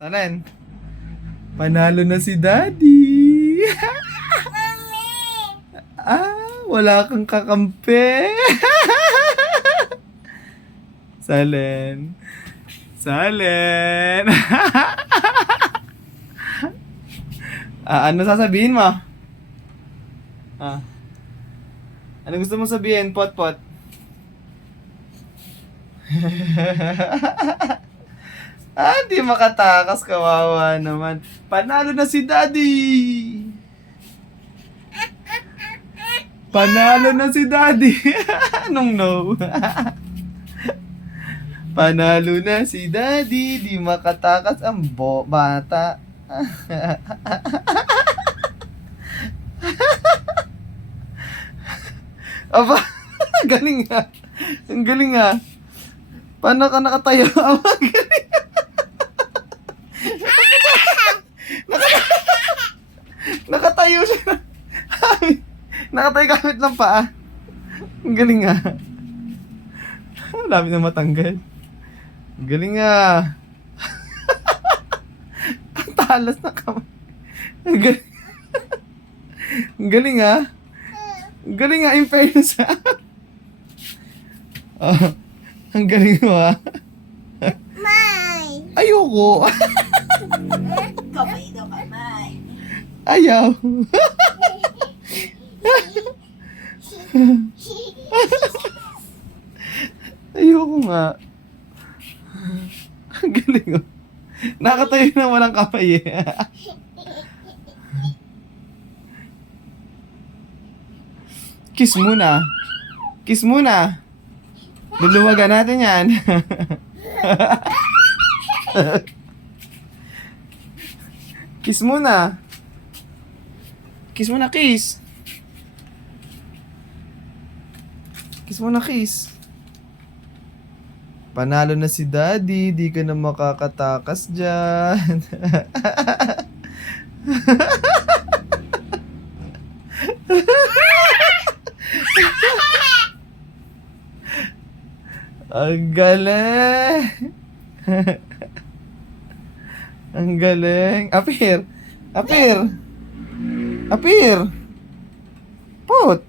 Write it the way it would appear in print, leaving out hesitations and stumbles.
Tanan, panalo na si Daddy. Wala kang kakampi. Salen. Salen. Ano sasabihin mo? Ano gusto mong sabihin, Pot-Pot? Di makatakas, kawawa naman. Panalo na si Daddy! Panalo na si Daddy! Anong no? Panalo na si Daddy, di makatakas ang bata. Aba, galing nga. Ang galing nga. Paano ka nakatayo? Aba, galing. Nakatayo siya. Nakatayo gamit ng paa. Ang galing nga. Malapit na matanggal. Ang galing nga. Ang talas na kamay. Ang galing. Ang galing nga. Ang galing nga, in fairness ha. Ang galing mo ha. Ayoko. Kamay daw, kamay. Ayaw. Ayoko nga. Ang galing mo. Nakatayo na walang kamay eh. Kiss muna. Kiss muna. Luluwagan natin yan. Kiss muna. Kiss muna, kiss. Kiss muna, kiss. Panalo na si Daddy. Di ka na makakatakas dyan. Ang galing. Ang galing. Apir. Apir. Apir. Put.